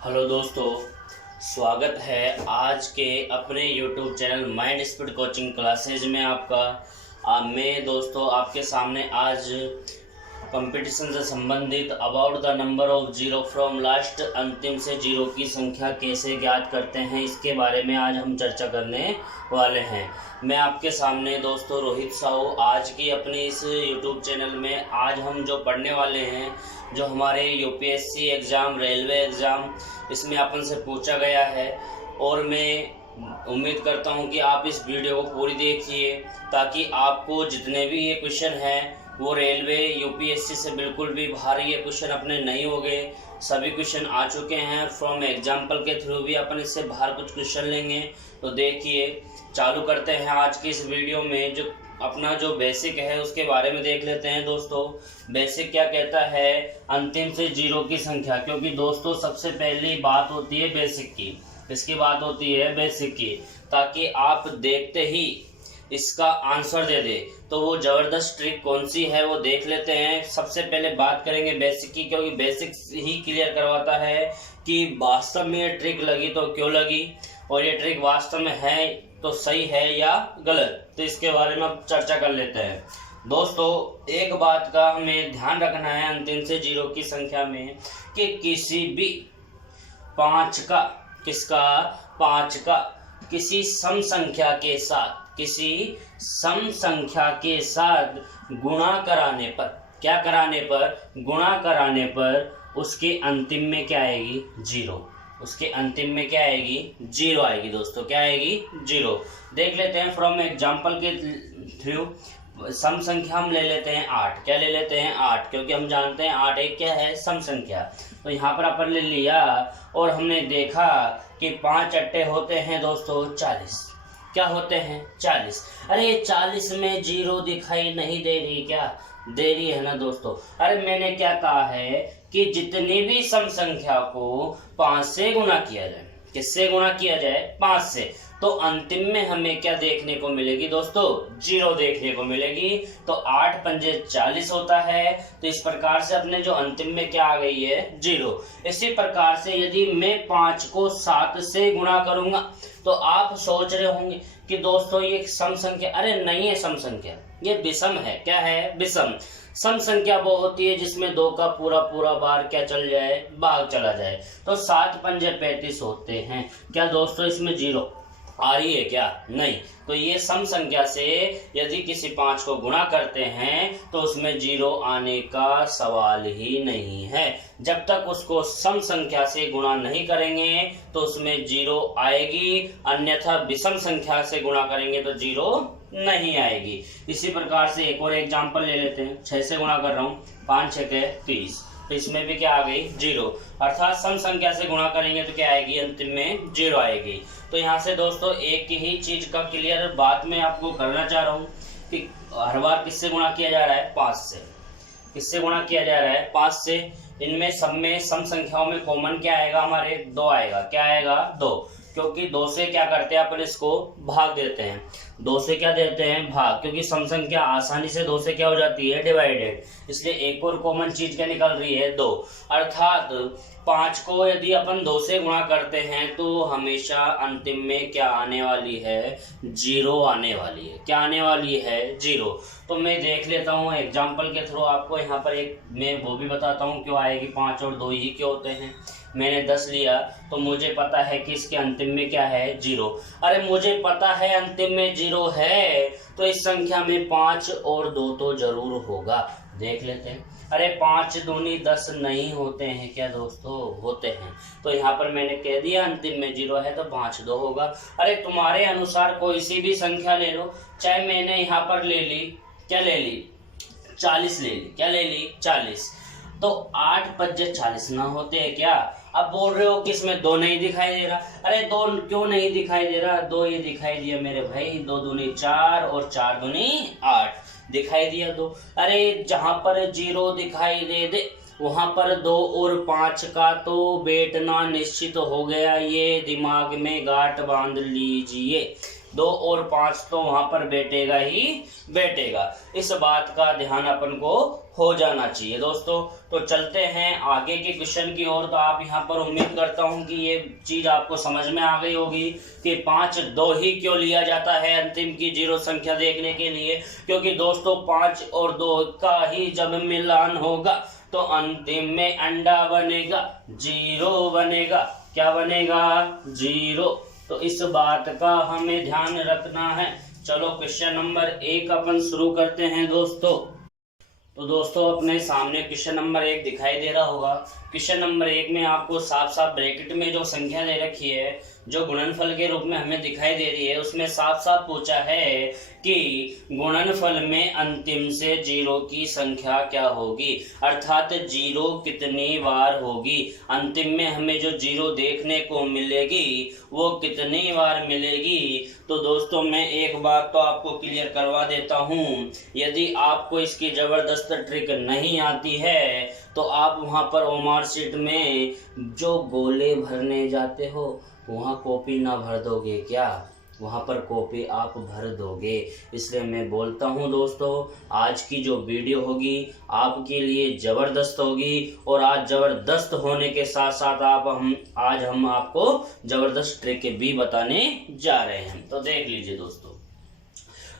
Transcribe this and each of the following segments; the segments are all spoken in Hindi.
हेलो दोस्तों, स्वागत है आज के अपने YouTube channel mind speed coaching classes में आपका। मैं दोस्तों आपके सामने आज कंपटीशन से संबंधित about the number of zero from last, अंतिम से जीरो की संख्या कैसे ज्ञात करते हैं इसके बारे में आज हम चर्चा करने वाले हैं। मैं आपके सामने दोस्तों रोहित साहू आज की अपनी इस यूट्यूब चैनल में आज हम जो पढ़ने वाले हैं, जो हमारे यूपीएससी एग्ज़ाम, रेलवे एग्ज़ाम इसमें अपन से पूछा गया है, और मैं उम्मीद करता हूं कि आप इस वीडियो को पूरी देखिए ताकि आपको जितने भी ये क्वेश्चन हैं वो रेलवे यूपीएससी से बिल्कुल भी भारी ये क्वेश्चन अपने नहीं हो गए। सभी क्वेश्चन आ चुके हैं, फ्रॉम एग्जाम्पल के थ्रू भी अपन इससे बाहर कुछ क्वेश्चन लेंगे। तो देखिए, चालू करते हैं आज की इस वीडियो में। जो अपना जो बेसिक है उसके बारे में देख लेते हैं दोस्तों। बेसिक क्या कहता है? अंतिम से जीरो की संख्या। क्योंकि दोस्तों सबसे पहली बात होती है बेसिक की। किसकी बात होती है? बेसिक की, ताकि आप देखते ही इसका आंसर दे दे। तो वो जबरदस्त ट्रिक कौन सी है वो देख लेते हैं। सबसे पहले बात करेंगे बेसिक की, क्योंकि बेसिक ही क्लियर करवाता है कि वास्तव में ये ट्रिक लगी तो क्यों लगी, और ये ट्रिक वास्तव में है तो सही है या गलत। तो इसके बारे में अब चर्चा कर लेते हैं। दोस्तों एक बात का हमें ध्यान रखना है अंतिम से जीरो की संख्या में, कि किसी भी पाँच का, किसका? पाँच का किसी सम संख्या के साथ, किसी सम संख्या के साथ गुणा कराने पर, क्या कराने पर? गुणा कराने पर उसके अंतिम में क्या आएगी? जीरो। उसके अंतिम में क्या आएगी? जीरो आएगी दोस्तों। क्या आएगी? जीरो। देख लेते हैं फ्रॉम एग्जाम्पल के थ्रू। सम संख्या हम ले लेते हैं 8। क्या ले लेते हैं? 8, क्योंकि हम जानते हैं 8 एक क्या है? सम संख्या। तो यहाँ पर अपन ले लिया और हमने देखा कि 5 अट्टे होते हैं दोस्तों 40। क्या होते हैं? 40। अरे 40 में जीरो दिखाई नहीं दे रही क्या? दे रही है ना दोस्तों। अरे मैंने क्या कहा है कि जितनी भी सम संख्या को 5 से गुणा किया जाए। किससे गुणा किया जाए? 5 से। तो अंतिम में हमें क्या देखने को मिलेगी दोस्तों? जीरो देखने को मिलेगी। तो 8 पंजे 40 होता है। तो इस प्रकार से अपने जो अंतिम में क्या आ गई है? जीरो। इसी प्रकार से यदि मैं 5 को 7 से गुणा करूंगा तो आप सोच रहे होंगे कि दोस्तों ये सम संख्या। अरे नहीं है सम संख्या, ये विषम है। क्या है? विषम। सम संख्या वो होती है जिसमें 2 का पूरा पूरा बार क्या चल जाए? भाग चला जाए। तो 7 पंजे 35 होते हैं। क्या दोस्तों इसमें जीरो आ रही है क्या? नहीं। तो ये सम संख्या से यदि किसी 5 को गुणा करते हैं तो उसमें जीरो आने का सवाल ही नहीं है। जब तक उसको सम संख्या से गुणा नहीं करेंगे तो उसमें जीरो आएगी, अन्यथा विषम संख्या से गुणा करेंगे तो जीरो नहीं आएगी। इसी प्रकार से एक और एग्जांपल ले लेते हैं। 6 से गुणा कर रहा हूँ, 5 6 30। तो इसमें भी क्या आ गई? जीरो। अर्थात सम संख्या से गुणा करेंगे तो क्या आएगी? अंतिम में जीरो आएगी। तो यहाँ से दोस्तों एक ही चीज का क्लियर बात मैं आपको करना चाह रहा हूँ कि हर बार किससे गुणा किया जा रहा है? 5 से। किससे गुणा किया जा रहा है? 5 से। इनमें सब में सम संख्याओं में कॉमन क्या आएगा? हमारे 2 आएगा। क्या आएगा? 2। क्योंकि 2 से क्या करते हैं अपन? इसको भाग देते हैं। 2 से क्या देते हैं? भाग। क्योंकि सम संख्या आसानी से 2 से क्या हो जाती है? डिवाइडेड। इसलिए एक और कॉमन चीज क्या निकल रही है? 2। अर्थात 5 को यदि अपन 2 से गुणा करते हैं तो हमेशा अंतिम में क्या आने वाली है? जीरो आने वाली है। क्या आने वाली है? जीरो। तो मैं देख लेता हूँ एग्जाम्पल के थ्रू आपको। यहाँ पर एक मैं वो भी बताता हूँ क्यों आएगी 5 और 2 ही क्यों होते हैं। मैंने 10 लिया तो मुझे पता है कि इसके अंतिम में क्या है? जीरो। अरे मुझे पता है अंतिम में जीरो है तो इस संख्या में 5 और 2 तो जरूर होगा। देख लेते हैं। अरे 5 दूनी 10 नहीं होते हैं क्या दोस्तों? होते हैं। तो यहाँ पर मैंने कह दिया अंतिम में जीरो है तो 5 2 होगा। अरे तुम्हारे अनुसार कोई सी भी संख्या ले लो, चाहे मैंने यहाँ पर ले ली, क्या ले ली? 40 ले ली। क्या ले ली? 40। तो 8 पंजे 40 ना होते हैं क्या? अब बोल रहे हो कि इसमें 2 नहीं दिखाई दे रहा। अरे 2 क्यों नहीं दिखाई दे रहा? 2 ये दिखाई दिया मेरे भाई। 2 दूनी 4 और 4 दूनी 8 दिखाई दिया 2। अरे जहां पर जीरो दिखाई दे दे वहां पर 2 और 5 का तो बैठना निश्चित हो गया। ये दिमाग में गांठ बांध लीजिए। 2 और 5 तो वहां पर बैठेगा ही बैठेगा। इस बात का ध्यान अपन को हो जाना चाहिए दोस्तों। तो चलते हैं आगे के क्वेश्चन की ओर। तो आप यहाँ पर उम्मीद करता हूँ कि ये चीज आपको समझ में आ गई होगी कि 5 2 ही क्यों लिया जाता है अंतिम की जीरो संख्या देखने के लिए, क्योंकि दोस्तों 5 और 2 का ही जब मिलान होगा तो अंतिम में अंडा बनेगा, 0 बनेगा। क्या बनेगा? 0। तो इस बात का हमें ध्यान रखना है। चलो क्वेश्चन नंबर 1 अपन शुरू करते हैं दोस्तों। तो दोस्तों अपने सामने क्वेश्चन नंबर 1 दिखाई दे रहा होगा। क्वेश्चन नंबर 1 में आपको साफ साफ ब्रैकेट में जो संख्या दे रखी है, जो गुणनफल के रूप में हमें दिखाई दे रही है, उसमें साफ साफ पूछा है कि गुणनफल में अंतिम से 0 की संख्या क्या होगी, अर्थात 0 कितनी बार होगी। अंतिम में हमें जो 0 देखने को मिलेगी वो कितनी बार मिलेगी। तो दोस्तों मैं एक बात तो आपको क्लियर करवा देता हूँ, यदि आपको इसकी जबरदस्त ट्रिक नहीं आती है तो आप वहाँ पर ओमार शीट में जो गोले भरने जाते हो वहाँ कॉपी ना भर दोगे क्या? वहाँ पर कॉपी आप भर दोगे। इसलिए मैं बोलता हूँ दोस्तों, आज की जो वीडियो होगी आपके लिए ज़बरदस्त होगी, और आज ज़बरदस्त होने के साथ साथ आज हम आपको ज़बरदस्त ट्रिक भी बताने जा रहे हैं। तो देख लीजिए दोस्तों,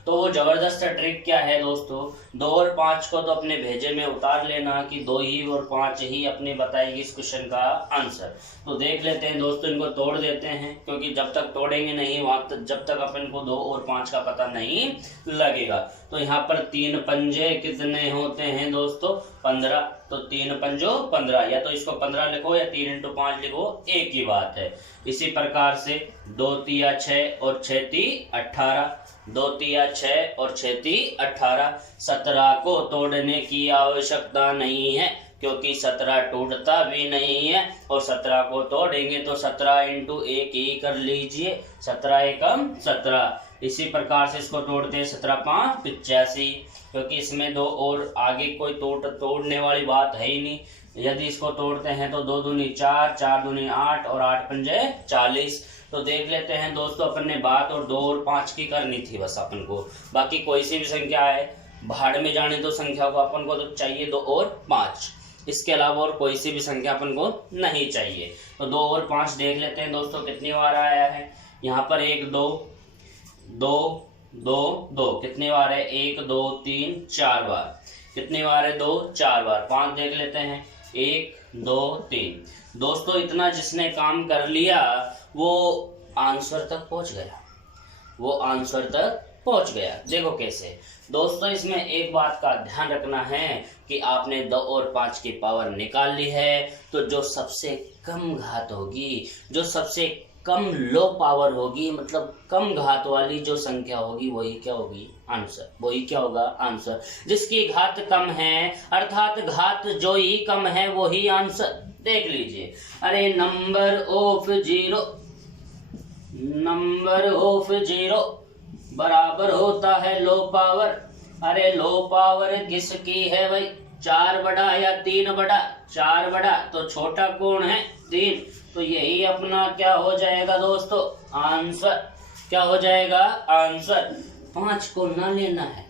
तो वो जबरदस्त ट्रिक क्या है दोस्तों, 2 और 5 को तो अपने भेजे में उतार लेना कि 2 ही और 5 ही अपने बताएगी इस क्वेश्चन का आंसर। तो देख लेते हैं दोस्तों, इनको तोड़ देते हैं, क्योंकि जब तक तोड़ेंगे नहीं वहां तक जब तक अपन को 2 और 5 का पता नहीं लगेगा। तो यहाँ पर 3 पंजे कितने होते हैं दोस्तों? 15। तो 3 पंजो 15, या तो इसको 15 लिखो या 3 × 5 लिखो, एक ही बात है। इसी प्रकार से 2 तिया 6 और 6 ती 18, 2 तिया 6 और 6 ती 18। 17 को तोड़ने की आवश्यकता नहीं है, क्योंकि 17 टूटता भी नहीं है, और 17 को तोड़ेंगे तो 17 × 1 ही कर लीजिए, 17 एकम 17। इसी प्रकार से इसको तोड़ते हैं, 17 5 85, क्योंकि इसमें 2 और आगे कोई तोड़ने वाली बात है ही नहीं। यदि इसको तोड़ते हैं तो 2 दूनी 4, 4 दूनी 8 और 8 पंजे 40। तो देख लेते हैं दोस्तों, अपन ने बात और 2 और 5 की करनी थी बस अपन को। बाकी कोई सी भी संख्या है, भाड़ में जाने दो संख्या को, अपन को तो चाहिए 2 और 5। इसके अलावा और कोई सी भी संख्या अपन को नहीं चाहिए। तो 2 और 5 देख लेते हैं दोस्तों कितनी बार आया है। यहाँ पर 1 2 2 2 2 कितनी बार है? 1 2 3 4 बार। कितनी बार है? 2 4 बार। 5 देख लेते हैं, 1 2 3। दोस्तों इतना जिसने काम कर लिया वो आंसर तक पहुंच गया, वो आंसर तक पहुंच गया। देखो कैसे दोस्तों, इसमें एक बात का ध्यान रखना है कि आपने 2 और 5 की पावर निकाल ली है, तो जो सबसे कम घात होगी, जो सबसे कम लो पावर होगी, मतलब कम घात वाली जो संख्या होगी वही क्या होगी? आंसर। वही क्या होगा? आंसर। जिसकी घात कम है, अर्थात घात जो ही कम है वही आंसर। देख लीजिए, अरे नंबर ऑफ 0 बराबर होता है लो पावर। अरे लो पावर किसकी है भाई? 4 बड़ा या 3 बड़ा? 4 बड़ा। तो छोटा कौन है? 3। तो यही अपना क्या हो जाएगा दोस्तों? आंसर। क्या हो जाएगा? आंसर। 5 को ना लेना है,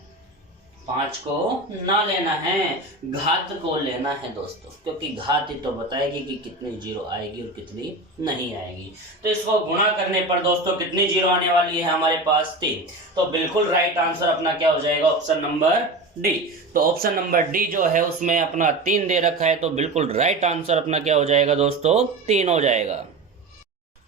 5 को ना लेना है, घात को लेना है दोस्तों, क्योंकि घात ही तो बताएगी कि कितनी 0 आएगी और कितनी नहीं आएगी। तो इसको गुणा करने पर दोस्तों कितनी 0 आने वाली है हमारे पास? 3। तो बिल्कुल राइट आंसर अपना क्या हो जाएगा? Option number D. तो ऑप्शन नंबर डी जो है उसमें अपना 3 दे रखा है, तो बिल्कुल राइट आंसर अपना क्या हो जाएगा दोस्तों? 3 हो जाएगा।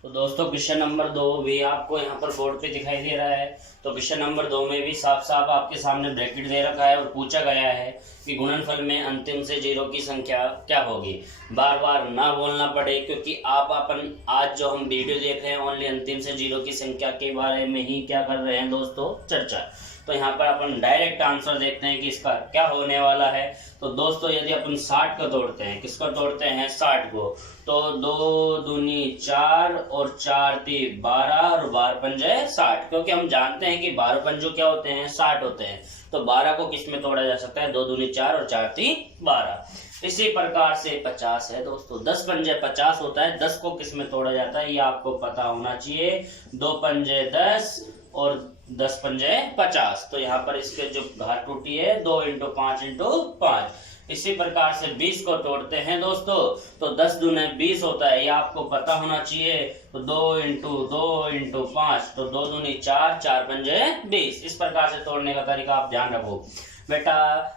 तो दोस्तों क्वेश्चन नंबर 2 भी आपको यहाँ पर बोर्ड पे दिखाई दे रहा है। तो क्वेश्चन नंबर 2 में भी साफ साफ आपके सामने ब्रैकेट दे रखा है और पूछा गया है कि गुणनफल में अंतिम से 0 की संख्या क्या होगी। बार बार ना बोलना पड़े, क्योंकि अपन आज जो हम वीडियो देख रहे हैं ओनली अंतिम से 0 की संख्या के बारे में ही क्या कर रहे हैं दोस्तों? चर्चा। तो यहाँ पर अपन डायरेक्ट आंसर देखते हैं कि इसका क्या होने वाला है। तो दोस्तों यदि अपन 60 को तोड़ते हैं, किसको तोड़ते हैं 60 को, तो 2 दूनी 4 और 4 ती 12 और 12 पंजे 60, क्योंकि हम जानते हैं कि 12 पंजों क्या होते हैं 60 होते हैं। तो 12 को किस में तोड़ा जा सकता है 2 दूनी 4 और 4 ती 12। इसी प्रकार से 50 है दोस्तों, 10 पंजे 50 होता है, 10 को किस में तोड़ा जाता है ये आपको पता होना चाहिए। 2 पंजे 10 और 10 पंजे 50, तो यहाँ पर इसके जो घात टूटी है 2 × 5 × 5। इसी प्रकार से 20 को तोड़ते हैं दोस्तों, तो 10 दूने 20 होता है, ये आपको पता होना चाहिए। तो 2 × 2 × 5, तो 2 दूनी 4, 4 पंजे 20। इस प्रकार से तोड़ने का तरीका आप ध्यान रखो बेटा।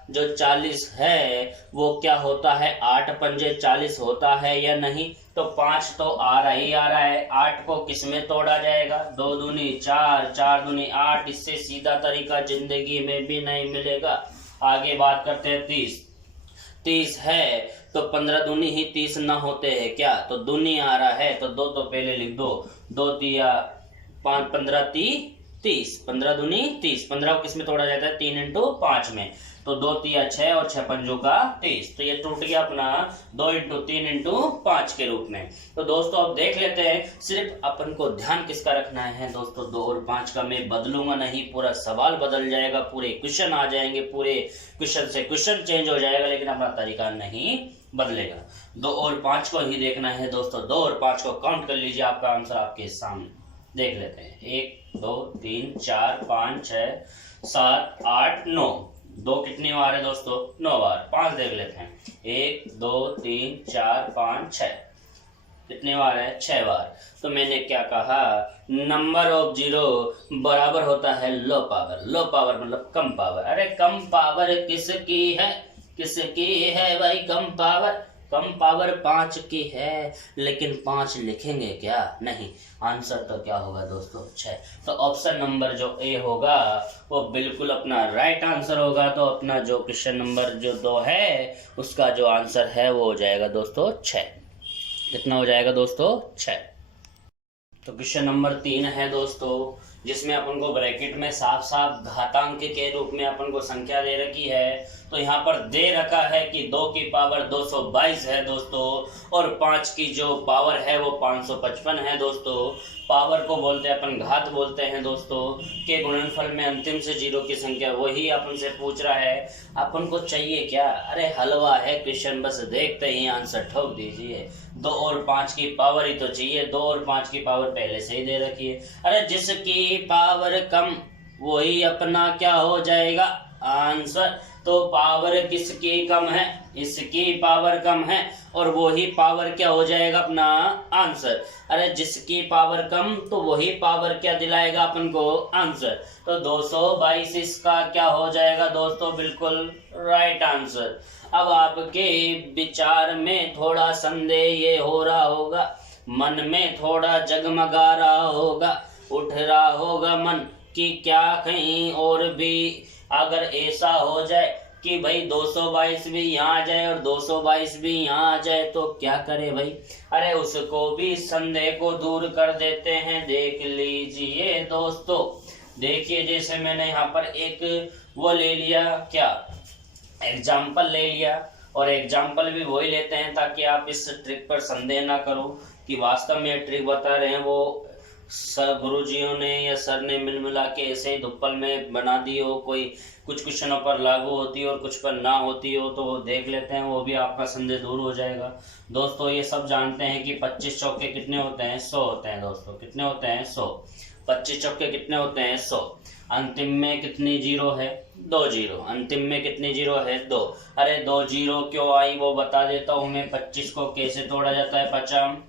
जो 40 है वो क्या होता है 8 पंजे 40 होता है या नहीं, तो 5 तो आ रहा है, 8 को किस में तोड़ा जाएगा 2 दूनी 4, 4 दूनी 8। इससे सीधा तरीका जिंदगी में भी नहीं मिलेगा। आगे बात करते हैं 30 है, तो 15 दूनी ही 30 ना होते हैं क्या, तो दूनी आ रहा है, तो 2 तो पहले लिख दो, 2 तिया 5, 15 ती 30, 15 दूनी 30। 15 को किस में तोड़ा जाता है 3 × 5 में, तो 2 तिया 6 और 6 पंजों का 30। तो ये टूट गया अपना 2 × 3 × 5 के रूप में। तो दोस्तों अब देख लेते हैं, सिर्फ अपन को ध्यान किसका रखना है दोस्तों 2 और 5 का। मैं बदलूंगा नहीं, पूरा सवाल बदल जाएगा, पूरे क्वेश्चन आ जाएंगे, पूरे क्वेश्चन से क्वेश्चन चेंज हो जाएगा, लेकिन अपना तरीका नहीं बदलेगा। 2 और 5 को ही देखना है दोस्तों। 2 और 5 को काउंट कर लीजिए, आपका आंसर आपके सामने देख लेते हैं। 1 2 3 4 5 6 7 8 9। 2 कितनी बार है दोस्तों 9 बार। 5 देख लेते हैं, 1 2 3 4 5 6, कितनी बार है 6 बार। तो मैंने क्या कहा, नंबर ऑफ जीरो बराबर होता है लो पावर। लो पावर मतलब कम पावर। अरे कम पावर किसकी है, किसकी है भाई कम पावर? कम पावर 5 की है, लेकिन 5 लिखेंगे क्या, नहीं। आंसर तो क्या होगा दोस्तों 6। तो ऑप्शन नंबर जो ए होगा वो बिल्कुल अपना राइट आंसर होगा। तो अपना जो क्वेश्चन नंबर जो 2 है उसका जो आंसर है वो हो जाएगा दोस्तों 6। कितना हो जाएगा दोस्तों 6। तो क्वेश्चन नंबर 3 है दोस्तों, जिसमें अपन को ब्रैकेट में साफ साफ घातांक के रूप में अपन को संख्या दे रखी है। तो यहाँ पर दे रखा है कि 2 की पावर 222 है दोस्तों, और 5 की जो पावर है वो 555 है दोस्तों। पावर को बोलते हैं अपन घात बोलते हैं दोस्तों, के गुणनफल में अंतिम से 0 की संख्या, वही अपन से पूछ रहा है। अपन को चाहिए क्या, अरे हलवा है क्वेश्चन, बस देखते ही आंसर ठोक दीजिए। 2 और 5 की पावर ही तो चाहिए, 2 और 5 की पावर पहले से ही दे रखी है। अरे जिसकी पावर कम वही अपना क्या हो जाएगा आंसर। तो पावर किसकी कम है, इसकी पावर कम है, और वही पावर क्या हो जाएगा अपना आंसर। अरे जिसकी पावर कम तो वही पावर क्या दिलाएगा अपन को आंसर। तो 222 इसका क्या हो जाएगा दोस्तों बिल्कुल राइट आंसर। अब आपके विचार में थोड़ा संदेह ये हो रहा होगा, मन में थोड़ा जगमगा रहा होगा, उठ रहा होगा मन कि क्या कहीं और भी अगर ऐसा हो जाए कि भाई 222 भी यहाँ आ जाए और 222 भी यहाँ आ जाए तो क्या करे भाई। अरे उसको भी संदेह को दूर कर देते हैं। देख लीजिए दोस्तों, देखिए जैसे मैंने यहाँ पर एक वो ले लिया, क्या एग्जाम्पल ले लिया, और एग्जाम्पल भी वही लेते हैं ताकि आप इस ट्रिक पर संदेह ना करो कि वास्तव में ट्रिक बता रहे हैं वो सर गुरुजियों ने या सर ने मिला के ऐसे ही धुप्पल में बना दी हो, कोई कुछ क्वेश्चनों पर लागू होती हो और कुछ पर ना होती हो, तो वो देख लेते हैं, वो भी आपका संदेह दूर हो जाएगा। दोस्तों ये सब जानते हैं कि 25 चौके कितने होते हैं 100 होते हैं दोस्तों। कितने होते हैं 100। 25 चौके कितने होते हैं 100। अंतिम में कितनी जीरो है 2 जीरो। अंतिम में कितनी जीरो है 2। अरे 2 जीरो क्यों आई वो बता देता हूँ मैं। 25 को कैसे तोड़ा जाता है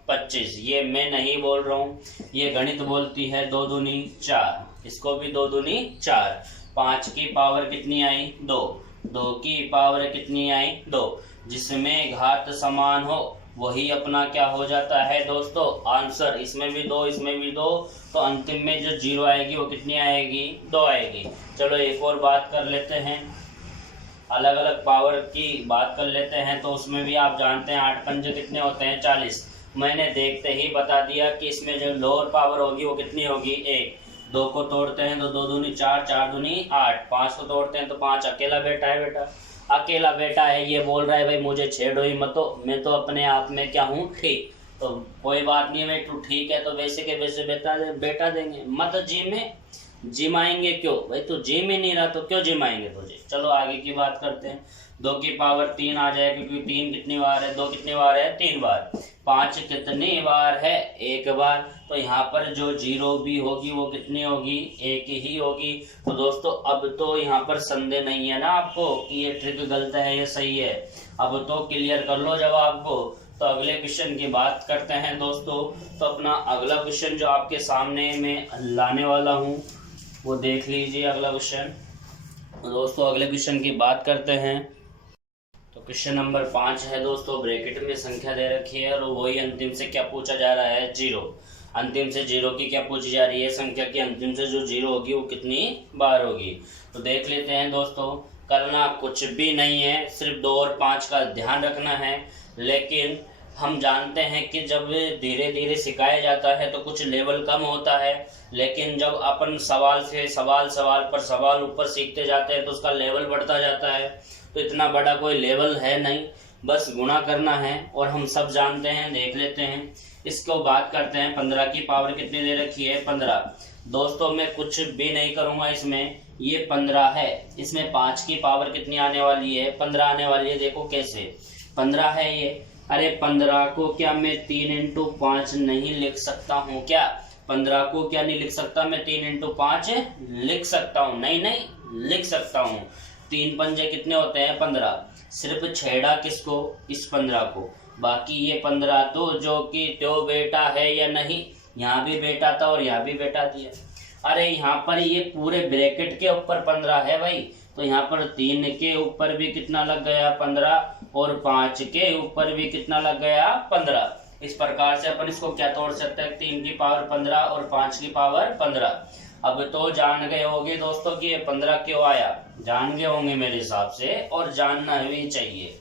25। ये मैं नहीं बोल रहा हूँ, ये गणित बोलती है। 2 दूनी 4, इसको भी 2 दूनी 4। 5 की पावर कितनी आई 2। 2 की पावर कितनी आई 2। जिसमें घात समान हो वही अपना क्या हो जाता है दोस्तों आंसर। इसमें भी 2, इसमें भी 2, तो अंतिम में जो जीरो आएगी वो कितनी आएगी 2 आएगी। चलो एक और बात कर लेते हैं, अलग अलग पावर की बात कर लेते हैं। तो उसमें भी आप जानते हैं 8 पंजे कितने होते हैं 40। मैंने देखते ही बता दिया कि इसमें जो लोअर पावर होगी वो कितनी होगी 1। 2 को तोड़ते हैं तो 2 दूनी 4, 4 दूनी 8, 5 को तोड़ते हैं तो 5। अकेला बेटा है बेटा, अकेला बेटा है, ये बोल रहा है भाई मुझे छेड़ो ही मत, तो मैं तो अपने आप में क्या हूँ, ठीक। तो कोई बात नहीं है भाई, तू ठीक है तो वैसे के वैसे बेटा देंगे। मत जिमाएंगे क्यों भाई, तू जिम ही नहीं रहा तो क्यों जिमाएंगे तुझे। चलो आगे की बात करते हैं। 2 की पावर 3 आ जाए, क्योंकि 3 कितनी बार है, 2 कितनी बार है, 3 बार। 5 कितनी बार है, 1 बार। तो यहाँ पर जो 0 भी होगी वो कितनी होगी, 1 ही होगी। तो दोस्तों अब तो यहाँ पर संदेह नहीं है ना आपको कि ये ट्रिक गलत है या सही है, अब तो क्लियर कर लो जवाब को। तो अगले क्वेश्चन की बात करते हैं दोस्तों। तो अपना अगला क्वेश्चन जो आपके सामने में लाने वाला हूँ वो देख लीजिए अगला क्वेश्चन। दोस्तों अगले क्वेश्चन की बात करते हैं। तो क्वेश्चन नंबर 5 है दोस्तों, ब्रैकेट में संख्या दे रखी है और वही अंतिम से क्या पूछा जा रहा है, 0। अंतिम से 0 की क्या पूछी जा रही है, संख्या की अंतिम से जो 0 होगी वो कितनी बार होगी। तो देख लेते हैं दोस्तों। करना कुछ भी नहीं है, सिर्फ 2 और 5 का ध्यान रखना है। लेकिन हम जानते हैं कि जब धीरे धीरे सिखाया जाता है तो कुछ लेवल कम होता है, लेकिन जब अपन सवाल से सवाल पर सवाल ऊपर सीखते जाते हैं तो उसका लेवल बढ़ता जाता है। तो इतना बड़ा कोई लेवल है नहीं, बस गुणा करना है और हम सब जानते हैं। देख लेते हैं, इसको बात करते हैं। 15 की पावर कितनी दे रखी है, 15। दोस्तों मैं कुछ भी नहीं करूँगा इसमें, ये 15 है। इसमें 5 की पावर कितनी आने वाली है, 15 आने वाली है। देखो कैसे, 15 है ये। अरे 15 को क्या मैं 3 × 5 नहीं लिख सकता हूँ क्या, 15 को क्या नहीं लिख सकता मैं, 3 × 5 लिख सकता हूँ। नहीं लिख सकता हूँ। 3 पंजे कितने होते हैं, 15। सिर्फ छेड़ा किसको, इस 15 को। बाकी ये 15 तो जो कि त्यो बेटा है या नहीं, यहाँ भी बेटा था और यहाँ भी बेटा दिया। अरे यहाँ पर ये पूरे ब्रैकेट के ऊपर 15 है भाई, तो यहाँ पर 3 के ऊपर भी कितना लग गया, 15, और 5 के ऊपर भी कितना लग गया, 15। इस प्रकार से अपन इसको क्या तोड़ सकते हैं, 3 की पावर 15 और 5 की पावर 15। अब तो जान गए होंगे दोस्तों कि ये 15 क्यों आया, जान गए होंगे मेरे हिसाब से, और जानना भी चाहिए।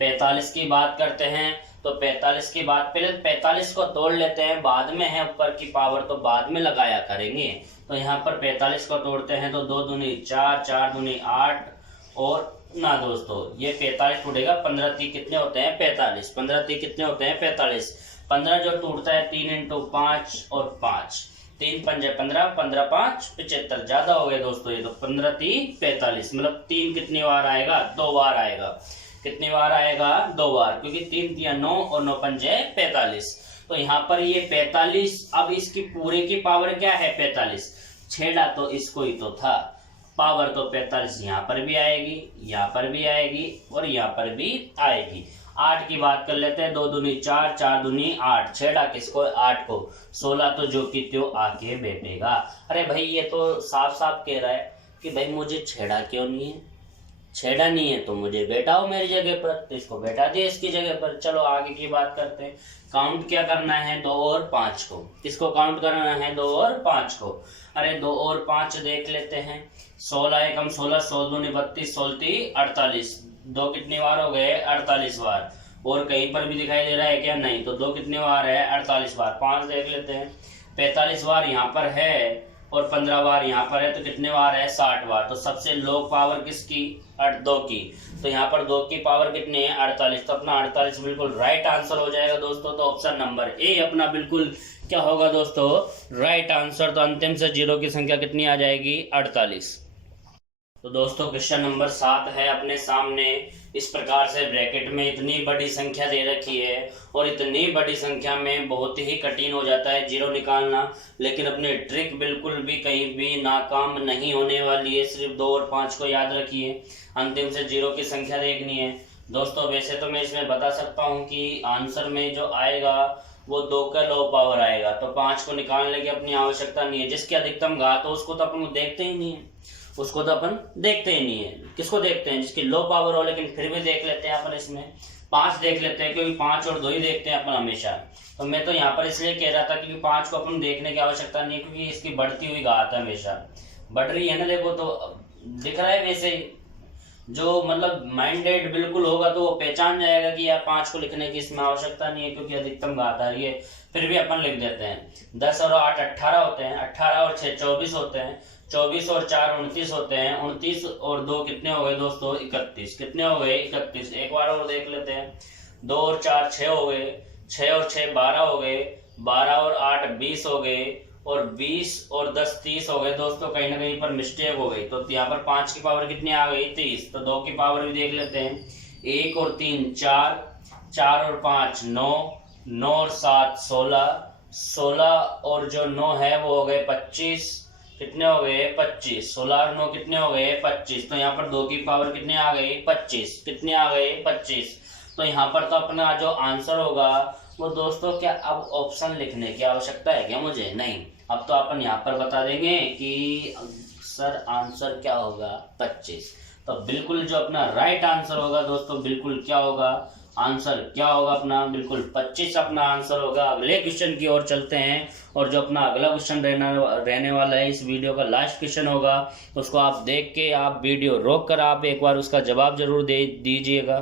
45 की बात करते हैं। तो 45 की बात, पहले 45 को तोड़ लेते हैं, बाद में है ऊपर की पावर तो बाद में लगाया करेंगे। तो यहाँ पर 45 को तोड़ते हैं तो 2 दूनी 4, 4 दूनी 8, और ना दोस्तों ये 45 टूटेगा। 15 3 कितने होते हैं, 45। 15 3 कितने होते हैं, 45। 15 जो टूटता है 3 × 5 और 5, 3 पंजे 15, 15 5 75, ज्यादा हो गए दोस्तों ये। तो 15 3 45, मतलब 3 कितनी बार आएगा, 2 बार आएगा। कितनी बार आएगा, 2 बार, क्योंकि 3 3 9 और 9 पंजे 45। तो यहाँ पर ये 45, अब इसकी पूरे की पावर क्या है, 45। छेड़ा तो इसको ही तो था, पावर तो 45 यहाँ पर भी आएगी, यहाँ पर भी आएगी और यहाँ पर भी आएगी। 8 की बात कर लेते हैं। 2 दूनी 4, 4 दूनी 8, छेड़ा किसको, 8 को। 16 तो जो कि त्यो आके बैठेगा। अरे भाई ये तो साफ साफ कह रहा है कि भाई मुझे छेड़ा क्यों नहीं है, छेड़ा नहीं है तो मुझे बैठाओ मेरी जगह पर, तो इसको बैठा दिया इसकी जगह पर। चलो आगे की बात करते हैं। काउंट क्या करना है, 2 और 5 को। किसको काउंट करना है, 2 और 5 को। अरे 2 और 5 देख लेते हैं। 16 एकम 16, 16 दूनी 32, 16 3 48, 2 कितनी बार हो गए, 48 बार। और कहीं पर भी दिखाई दे रहा है क्या, नहीं। तो 2 कितनी बार है, 48 बार। 5 देख लेते हैं, 45 बार यहाँ पर है और 15 बार यहाँ पर है, तो कितने बार है, 60 बार। तो सबसे लो पावर किसकी, 2 की। तो यहाँ पर 2 की पावर कितनी है, 48। तो अपना 48 बिल्कुल राइट आंसर हो जाएगा दोस्तों। तो ऑप्शन नंबर ए अपना बिल्कुल क्या होगा दोस्तों, राइट आंसर। तो अंतिम से 0 की संख्या कितनी आ जाएगी, 48। तो दोस्तों क्वेश्चन नंबर 7 है अपने सामने। इस प्रकार से ब्रैकेट में इतनी बड़ी संख्या दे रखी है और इतनी बड़ी संख्या में बहुत ही कठिन हो जाता है 0 निकालना, लेकिन अपनी ट्रिक बिल्कुल भी कहीं भी नाकाम नहीं होने वाली है। सिर्फ 2 और 5 को याद रखिए, अंतिम से 0 की संख्या देखनी है दोस्तों। वैसे तो मैं इसमें बता सकता हूँ कि आंसर में जो आएगा वो 2 का लो पावर आएगा, तो 5 को निकालने की अपनी आवश्यकता नहीं है। जिसकी अधिकतम घात हो उसको तो अपन देखते ही नहीं है, उसको तो अपन देखते ही नहीं है। किसको देखते हैं, जिसकी लो पावर हो। लेकिन फिर भी देख लेते हैं अपन, इसमें 5 देख लेते हैं, क्योंकि 5 और 2 ही देखते हैं अपन हमेशा। तो मैं तो यहाँ पर इसलिए कह रहा था क्योंकि 5 को अपन देखने की आवश्यकता नहीं है, क्योंकि इसकी बढ़ती हुई घात है, हमेशा बढ़ रही है ना। देखो तो दिख रहा है वैसे ही, जो मतलब माइंडेड बिल्कुल होगा तो वो पहचान जाएगा कि यार 5 को लिखने की इसमें आवश्यकता नहीं है, क्योंकि अधिकतम घात आ रही है, फिर भी अपन लिख देते हैं। 10 और 8 18 होते हैं, 18 और 6 24 होते हैं, 24 और 4 29 होते हैं, 29 और 2 कितने हो गए दोस्तों 31, कितने हो गए 31। एक बार और देख लेते हैं, 2 और 4 6 हो गए, 6 और 6 12 हो गए, 12 और 8 20 हो गए, और 20 और 10 30 हो गए दोस्तों। कहीं ना कहीं पर मिस्टेक हो गई, तो यहाँ पर 5 की पावर कितनी आ गई 30, तो 2 की पावर भी देख लेते हैं, 1 और 3 4, 4 और 5 9, 9 और 7 16, 16 और जो 9 है वो हो गए 25, कितने हो गए 25, 16 और 9 कितने हो गए 25, तो यहाँ पर 2 की पावर कितने आ गई 25, कितने आ गए 25। तो यहाँ पर तो अपना जो आंसर होगा वो दोस्तों, क्या अब ऑप्शन लिखने की आवश्यकता है क्या मुझे? नहीं, अब तो अपन यहाँ पर बता देंगे कि सर आंसर क्या होगा 25। तो बिल्कुल जो अपना राइट आंसर होगा दोस्तों, बिल्कुल क्या होगा आंसर, क्या होगा अपना, बिल्कुल 25 अपना आंसर होगा। अगले क्वेश्चन की ओर चलते हैं, और जो अपना अगला क्वेश्चन रहने वाला है, इस वीडियो का लास्ट क्वेश्चन होगा, उसको आप देख के आप वीडियो रोक कर आप एक बार उसका जवाब जरूर दे दीजिएगा।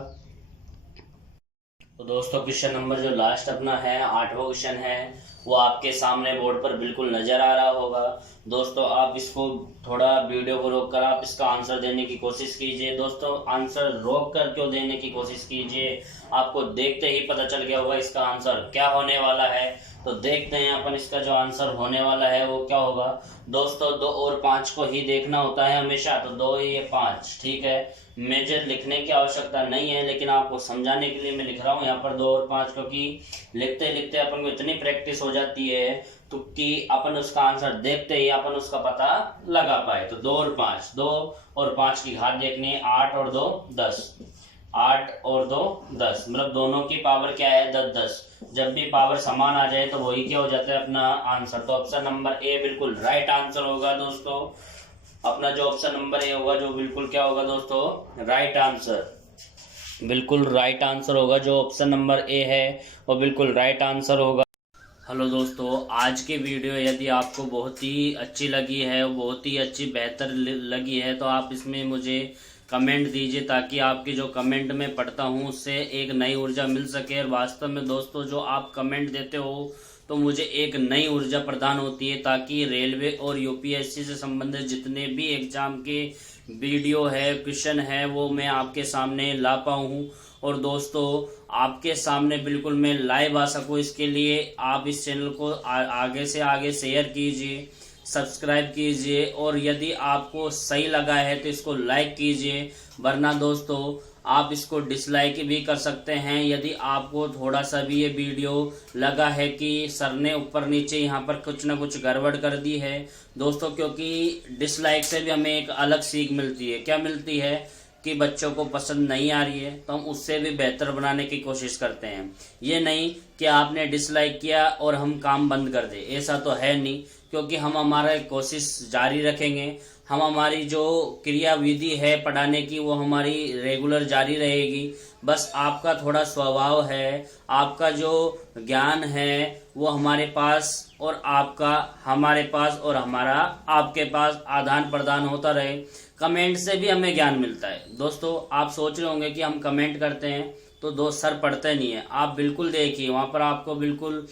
तो दोस्तों क्वेश्चन नंबर जो लास्ट अपना है 8वां क्वेश्चन है, वो आपके सामने बोर्ड पर बिल्कुल नजर आ रहा होगा दोस्तों। आप इसको थोड़ा वीडियो को रोक कर आप इसका आंसर देने की कोशिश कीजिए दोस्तों। आंसर रोक कर क्यों देने की कोशिश कीजिए, आपको देखते ही पता चल गया होगा इसका आंसर क्या होने वाला है। तो देखते हैं अपन इसका जो आंसर होने वाला है वो क्या होगा दोस्तों। 2 और 5 को ही देखना होता है हमेशा, तो 2 ये 5, ठीक है। मेजर लिखने की आवश्यकता नहीं है, लेकिन आपको समझाने के लिए मैं लिख रहा हूँ यहाँ पर 2 और 5, क्योंकि लिखते लिखते अपन को इतनी प्रैक्टिस हो जाती है तो कि अपन उसका आंसर देखते ही अपन उसका पता लगा पाए। तो 2 और 5, 2 और 5 की घात देखनी है, 8 और 2 10, 8 और 2 10, मतलब दोनों की पावर क्या है 10 10। जब भी पावर समान आ जाए तो वही क्या हो जाता है अपना आंसर। तो ऑप्शन नंबर ए बिल्कुल राइट आंसर होगा दोस्तों। अपना जो ऑप्शन नंबर ए होगा जो बिल्कुल क्या होगा दोस्तों राइट आंसर, बिल्कुल राइट आंसर होगा। जो ऑप्शन नंबर ए है वो बिल्कुल राइट आंसर होगा। हेलो दोस्तों, आज की वीडियो यदि आपको बहुत ही अच्छी लगी है, बहुत ही अच्छी बेहतर लगी है, तो आप इसमें मुझे कमेंट दीजिए, ताकि आपके जो कमेंट में पढ़ता हूँ उससे एक नई ऊर्जा मिल सके। और वास्तव में दोस्तों जो आप कमेंट देते हो तो मुझे एक नई ऊर्जा प्रदान होती है, ताकि रेलवे और यूपीएससी से संबंधित जितने भी एग्जाम के वीडियो है, क्वेश्चन है, वो मैं आपके सामने ला पाऊँ। और दोस्तों आपके सामने बिल्कुल मैं लाइव आ सकूँ, इसके लिए आप इस चैनल को आगे से आगे शेयर कीजिए, सब्सक्राइब कीजिए, और यदि आपको सही लगा है तो इसको लाइक कीजिए, वरना दोस्तों आप इसको डिसलाइक भी कर सकते हैं। यदि आपको थोड़ा सा भी ये वीडियो लगा है कि सर ने ऊपर नीचे यहाँ पर कुछ ना कुछ गड़बड़ कर दी है दोस्तों, क्योंकि डिसलाइक से भी हमें एक अलग सीख मिलती है। क्या मिलती है कि बच्चों को पसंद नहीं आ रही है तो हम उससे भी बेहतर बनाने की कोशिश करते हैं। ये नहीं कि आपने डिसलाइक किया और हम काम बंद कर दे, ऐसा तो है नहीं, क्योंकि हम हमारा कोशिश जारी रखेंगे। हम हमारी जो क्रिया विधि है पढ़ाने की वो हमारी रेगुलर जारी रहेगी। बस आपका थोड़ा स्वभाव है, आपका जो ज्ञान है वो हमारे पास और आपका हमारे पास और हमारा आपके पास आदान प्रदान होता रहे। कमेंट से भी हमें ज्ञान मिलता है दोस्तों। आप सोच रहे होंगे कि हम कमेंट करते हैं तो दोस्त सर पढ़ते नहीं है, आप बिल्कुल देखिए वहां पर आपको बिल्कुल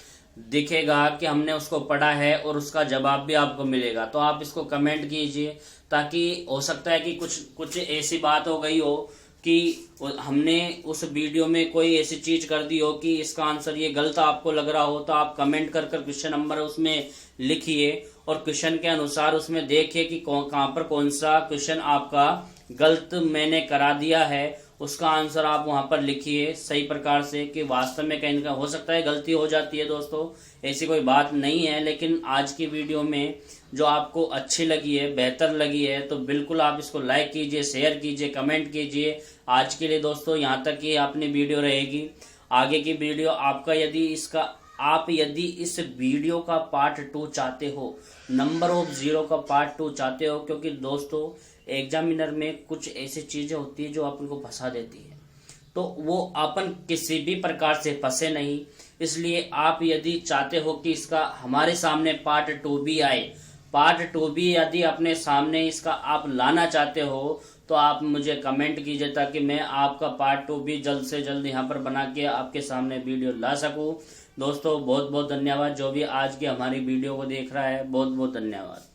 दिखेगा कि हमने उसको पढ़ा है और उसका जवाब भी आपको मिलेगा। तो आप इसको कमेंट कीजिए, ताकि हो सकता है कि कुछ ऐसी बात हो गई हो कि हमने उस वीडियो में कोई ऐसी चीज कर दी हो कि इसका आंसर ये गलत आपको लग रहा हो, तो आप कमेंट कर क्वेश्चन नंबर उसमें लिखिए और क्वेश्चन के अनुसार उसमें देखिए कि कहाँ पर कौन सा क्वेश्चन आपका गलत मैंने करा दिया है, उसका आंसर आप वहां पर लिखिए सही प्रकार से, कि वास्तव में कहीं का हो सकता है गलती हो जाती है दोस्तों, ऐसी कोई बात नहीं है। लेकिन आज की वीडियो में जो आपको अच्छी लगी है, बेहतर लगी है, तो बिल्कुल आप इसको लाइक कीजिए, शेयर कीजिए, कमेंट कीजिए। आज के लिए दोस्तों यहाँ तक ही अपनी वीडियो रहेगी। आगे की वीडियो आपका यदि इस वीडियो का पार्ट 2 चाहते हो, नंबर ऑफ 0 का पार्ट 2 चाहते हो, क्योंकि दोस्तों एग्जामिनर में कुछ ऐसी चीजें होती है जो अपन को फंसा देती है, तो वो अपन किसी भी प्रकार से फंसे नहीं। इसलिए आप यदि चाहते हो कि इसका हमारे सामने पार्ट 2 भी आए, पार्ट 2 भी यदि अपने सामने इसका आप लाना चाहते हो तो आप मुझे कमेंट कीजिए, ताकि मैं आपका पार्ट 2 भी जल्द से जल्द यहाँ पर बना के आपके सामने वीडियो ला सकूँ। दोस्तों बहुत बहुत धन्यवाद, जो भी आज की हमारी वीडियो को देख रहा है, बहुत बहुत धन्यवाद।